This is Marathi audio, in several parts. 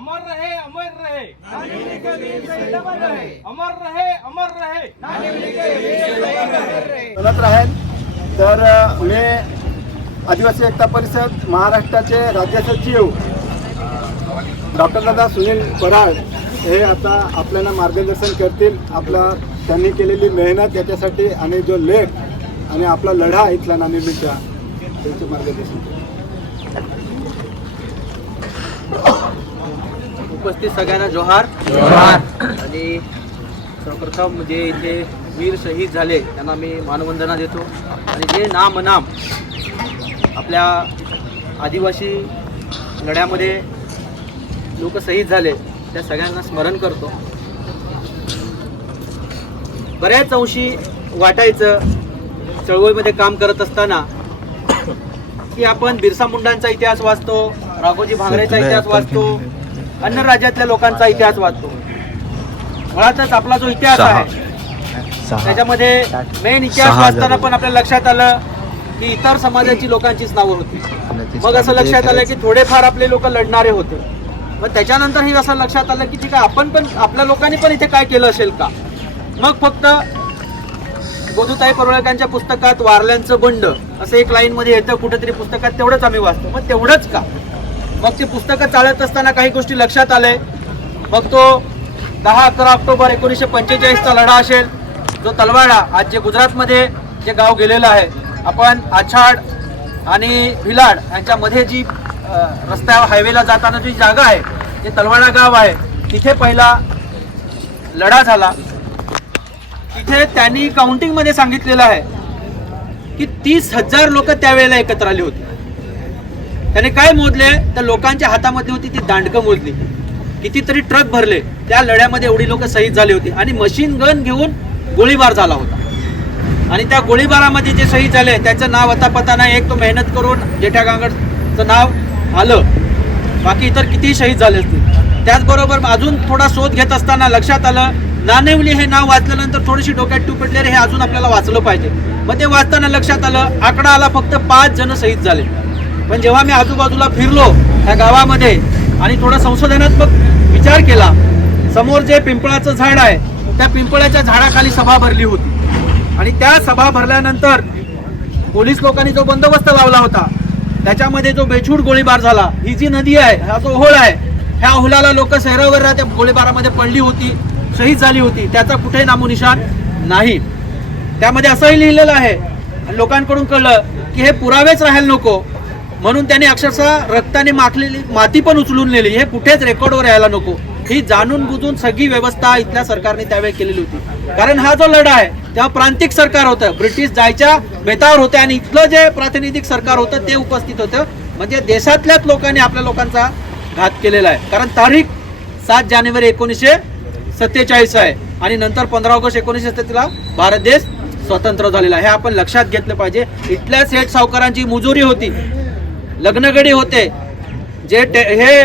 अमर रहे अमर रहे। अमर रहे अमर रहे। म्हणत राहील तर मी आदिवासी एकता परिषद महाराष्ट्राचे राज्य सचिव डॉक्टर दादा सुनील पराळ हे आता आपल्याला मार्गदर्शन करतील. आपला त्यांनी केलेली मेहनत याच्यासाठी आणि जो लेख आणि आपला लढा इथला नानिमीचा त्यांचे मार्गदर्शन. उपस्थित सगळ्यांना जोहार. जोहार. आणि सर्वप्रथम जे इथे वीर शहीद झाले त्यांना मी मानवंदना देतो. आणि जे नाम नाम आपल्या आदिवासी लढ्यामध्ये लोक शहीद झाले त्या सगळ्यांना स्मरण करतो. बऱ्याच अंशी वाटायचं चळवळीमध्ये काम करत असताना की आपण बिरसा मुंडांचा इतिहास वाचतो राघोजी भांगरेचा इतिहास वाचतो अन्य राज्यातल्या लोकांचा इतिहास वाचतो. मुळातच आपला जो इतिहास आहे त्याच्यामध्ये मेन इतिहास वाचताना पण आपल्या लक्षात आलं की इतर समाजाची लोकांचीच नावं होती. मग असं लक्षात आलं की थोडेफार आपले लोक लढणारे होते. मग त्याच्यानंतर ही असं लक्षात आलं की ठीक आहे आपण पण आपल्या लोकांनी पण इथे काय केलं असेल का? मग फक्त गोदूताई परोळकरांच्या पुस्तकात वारल्यांचं बंड असं एक लाईन मध्ये येतं कुठेतरी पुस्तकात तेवढंच आम्ही वाचतो. मग तेवढंच का? मग ते पुस्तकं चालत असताना काही गोष्टी लक्षात आले. मग तो दहा अकरा ऑक्टोबर एकोणीसशे पंचेचाळीसचा लढा असेल. जो तलवाडा आज जे गुजरातमध्ये जे गाव गेलेलं आहे. आपण आछाड आणि भिलाड यांच्यामध्ये जी रस्त्यावर रस्त्या हायवेला जाताना जी जागा आहे जे तलवाडा गाव आहे तिथे पहिला लढा झाला. तिथे त्यांनी काउंटिंगमध्ये सांगितलेलं आहे की तीस हजार लोक त्यावेळेला एकत्र आली होती. त्याने काय मोजले? तर लोकांच्या हातामध्ये होती ती दांडकं मोजली. कितीतरी ट्रक भरले. त्या लढ्यामध्ये एवढी लोक शहीद झाली होती. आणि मशीन गन घेऊन गोळीबार झाला होता. आणि त्या गोळीबारामध्ये जे शहीद झाले त्याचं नाव आता पता नाही. एक तो मेहनत करून जेठा गांगडचं नाव आलं. बाकी इतर किती शहीद झाले असतील. त्याचबरोबर अजून थोडा शोध घेत असताना लक्षात आलं नानेवली हे नाव वाचल्यानंतर थोडीशी डोक्यात टू पडले रे हे अजून आपल्याला वाचलं पाहिजे. मग ते वाचताना लक्षात आलं आकडा आला फक्त पाच जण शहीद झाले. पण जेव्हा मी आजूबाजूला फिरलो त्या गावामध्ये आणि थोडा संशोधनात्मक विचार केला समोर जे पिंपळाचं झाड आहे त्या पिंपळाच्या झाडाखाली सभा भरली होती. आणि त्या सभा भरल्यानंतर पोलीस लोकांनी जो बंदोबस्त लावला होता त्याच्यामध्ये जो बेछूट गोळीबार झाला ही जी नदी आहे हा जो ओहोळ आहे ह्या ओहोळाला लोक शहरावर त्या गोळीबारामध्ये पडली होती शहीद झाली होती त्याचा कुठेही नामोनिशान नाही. त्यामध्ये असंही लिहिलेलं आहे आणि लोकांकडून कळलं की हे पुरावेच राहायला नको म्हणून त्याने अक्षरशः रक्ताने माखलेली माती पण उचलून नेली. हे कुठेच रेकॉर्डवर यायला नको. ही जाणून बुजून सगळी व्यवस्था इथल्या सरकारने त्यावेळी केलेली होती. कारण हा जो लढा आहे तेव्हा प्रांतिक सरकार होतं. ब्रिटिश जायच्या बेतावर होते आणि इथलं जे प्रातिनिधिक सरकार होतं ते उपस्थित होतं. म्हणजे देशातल्याच लोकांनी आपल्या लोकांचा घात केलेला आहे. कारण तारीख सात जानेवारी एकोणीसशे सत्तेचाळीस आहे. आणि नंतर पंधरा ऑगस्ट एकोणीसशे सत्तेला भारत देश स्वतंत्र झालेला आहे. हे आपण लक्षात घेतलं पाहिजे. इथल्या सेठ सावकारांची मुजुरी होती. लग्नगडी होते जे हे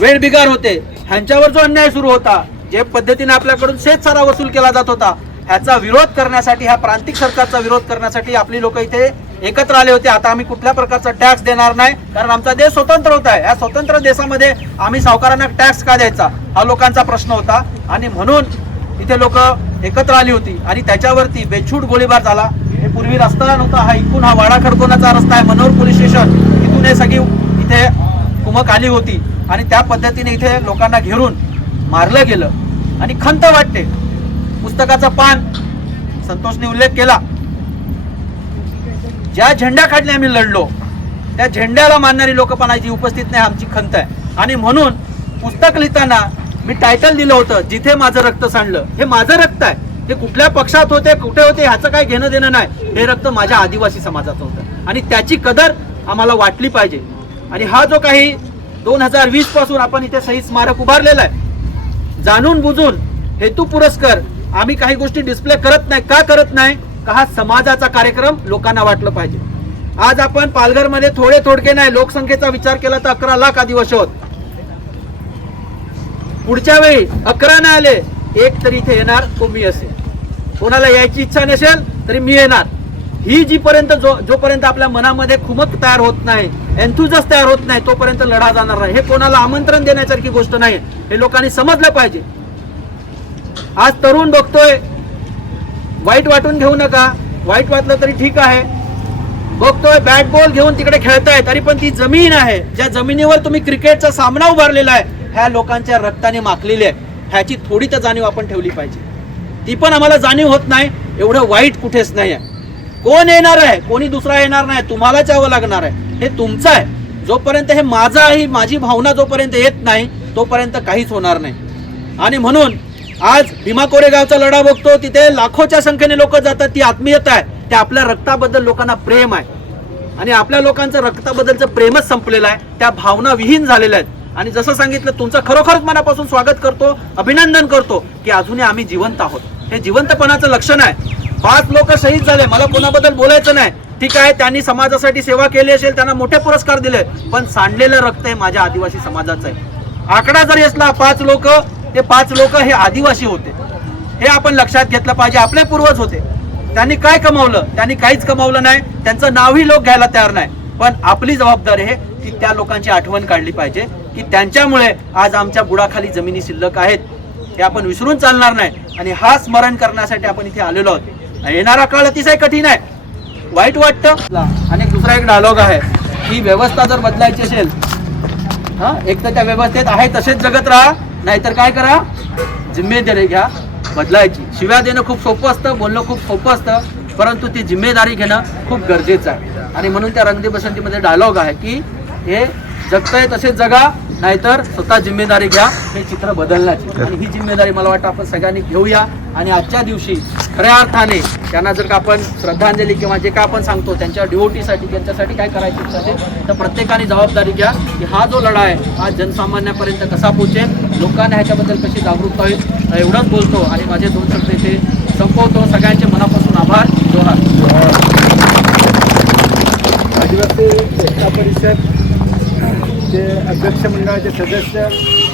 वेळबिगार होते ह्यांच्यावर जो अन्याय सुरू होता जे पद्धतीने आपल्याकडून शेतसारा वसूल केला जात होता ह्याचा विरोध करण्यासाठी ह्या प्रांतिक सरकारचा विरोध करण्यासाठी आपली लोक इथे एकत्र आले होते. आता आम्ही कुठल्या प्रकारचा टॅक्स देणार नाही कारण आमचा देश स्वतंत्र होता. आहे या स्वतंत्र देशामध्ये आम्ही सावकारांना टॅक्स का द्यायचा? हा लोकांचा प्रश्न होता. आणि म्हणून इथे लोक एकत्र आली होती. आणि त्याच्यावरती बेछूट गोळीबार झाला. पूर्वी रस्ता नव्हता हा इथून हा वाडा खडकोनाचा रस्ता आहे मनोहर पोलीस स्टेशन. इथून हे सगळी इथे कुमक आली होती. आणि त्या पद्धतीने इथे लोकांना घेरून मारलं गेलं. आणि खंत वाटते. पुस्तकाचं पान संतोषने उल्लेख केला. ज्या झेंड्याखाली आम्ही लढलो त्या झेंड्याला मानणारी लोक पण उपस्थित नाही आमची खंत आहे. आणि म्हणून पुस्तक लिहिताना मी टायटल दिलं होतं जिथे माझं रक्त सांडलं. हे माझं रक्त आहे. हे कुठल्या पक्षात होते कुठे होते ह्याचं काही घेणं देणं नाही. हे रक्त माझ्या आदिवासी समाजाचं होतं. आणि त्याची कदर आम्हाला वाटली पाहिजे. आणि हा जो काही दोन हजार वीसपासून आपण इथे सही स्मारक उभारलेला आहे जाणून बुजून हेतू पुरस्कार आम्ही काही गोष्टी डिस्प्ले करत नाही. का करत नाही? का हा समाजाचा कार्यक्रम लोकांना वाटलं पाहिजे. आज आपण पालघरमध्ये थोडे थोडके नाही लोकसंख्येचा विचार केला तर अकरा लाख आदिवासी होत. पुढच्या वेळी अकरा नाही आले एक तरी इथे येणार तो मी असेल. कोणाला यायची इच्छा नसेल तरी मी येणार. ही जीपर्यंत जो जोपर्यंत आपल्या मनामध्ये खुमक तयार होत नाही एन्थुजस तयार होत नाही तोपर्यंत लढा जाणार नाही. हे कोणाला आमंत्रण देण्यासारखी गोष्ट नाही. हे लोकांनी समजलं पाहिजे. आज तरुण बघतोय वाईट वाटून घेऊ नका. वाईट वाटलं तरी ठीक आहे. बघतोय बॅट बॉल घेऊन तिकडे खेळताय तरी पण ती जमीन आहे. ज्या जमिनीवर तुम्ही क्रिकेटचा सामना उभारलेला आहे ह्या लोकांच्या रक्ताने माखलेली आहे. ह्याची थोडी तर जाणीव आपण ठेवली पाहिजे. ती पण आम्हाला जाणीव होत नाही एवढं वाईट कुठेच नाही आहे कोण येणार आहे? कोणी दुसरा येणार नाही? तुम्हालाच यावं लागणार आहे. हे तुमचं आहे. जोपर्यंत हे माझं आहे माझी भावना जोपर्यंत येत नाही तोपर्यंत काहीच होणार नाही. आणि म्हणून आज भीमा कोरेगावचा लढा बघतो तिथे लाखोच्या संख्येने लोक जातात ती आत्मीयता आहे. ते आपल्या रक्ताबद्दल लोकांना प्रेम आहे. आणि आपल्या लोकांचं रक्ताबद्दलचं प्रेमच संपलेलं आहे. त्या भावना विहीन झालेल्या आहेत. आणि जसं सांगितलं तुमचं खरोखरच मनापासून स्वागत करतो अभिनंदन करतो की अजूनही आम्ही जिवंत आहोत. हे जिवंतपणाचं लक्षण आहे. पाच लोक शहीद झाले मला कोणाबद्दल बोलायचं नाही. ठीक आहे त्यांनी समाजासाठी सेवा केली असेल त्यांना मोठे पुरस्कार दिले पण सांडलेलं रक्त हे माझ्या आदिवासी समाजाचं आहे. आकडा जरी असला पाच लोक ते पाच लोक हे आदिवासी होते. हे आपण लक्षात घेतलं पाहिजे आपले पूर्वज होते. त्यांनी काय कमावलं? त्यांनी काहीच कमावलं नाही. त्यांचं नावही लोक घ्यायला तयार नाही. पण आपली जबाबदारी आहे की त्या लोकांची आठवण काढली पाहिजे की त्यांच्यामुळे आज आमच्या बुडाखाली जमिनी शिल्लक आहेत हे आपण विसरून चालणार नाही. आणि हा स्मरण करण्यासाठी आपण इथे आलेलो आहोत. येणारा काळ अतिशय कठीण आहे. वाईट वाटतं. आणि दुसरा एक डायलॉग आहे. ही व्यवस्था जर बदलायची असेल हा एक तर त्या व्यवस्थेत आहे तसेच जगत राहा नाहीतर काय करा जिम्मेदारी घ्या बदलायची. शिव्या देणं खूप सोपं असतं बोलणं खूप सोपं असतं परंतु ती जिम्मेदारी घेणं खूप गरजेचं आहे. आणि म्हणून त्या रंगदी बसंतीमध्ये डायलॉग आहे की हे जगताय तसेच जगा नाहीतर स्वतः जिम्मेदारी घ्या हे चित्र बदलण्याची. आणि ही जिम्मेदारी मला वाटतं आपण सगळ्यांनी घेऊया. आणि आजच्या दिवशी खऱ्या अर्थाने त्यांना जर का आपण श्रद्धांजली किंवा जे काय आपण सांगतो त्यांच्या ड्युटीसाठी त्यांच्यासाठी काय करायची इच्छा असेल तर प्रत्येकाने जबाबदारी घ्या की हा जो लढा आहे हा जनसामान्यापर्यंत कसा पोहोचेल लोकांना ह्याच्याबद्दल कशी जागरूकता होईल एवढंच बोलतो. आणि माझे दोन शब्द इथे संपवतो. सगळ्यांचे मनापासून आभार जोहार आदिवासी एकता परिषद चे अध्यक्ष मंडळाचे सदस्य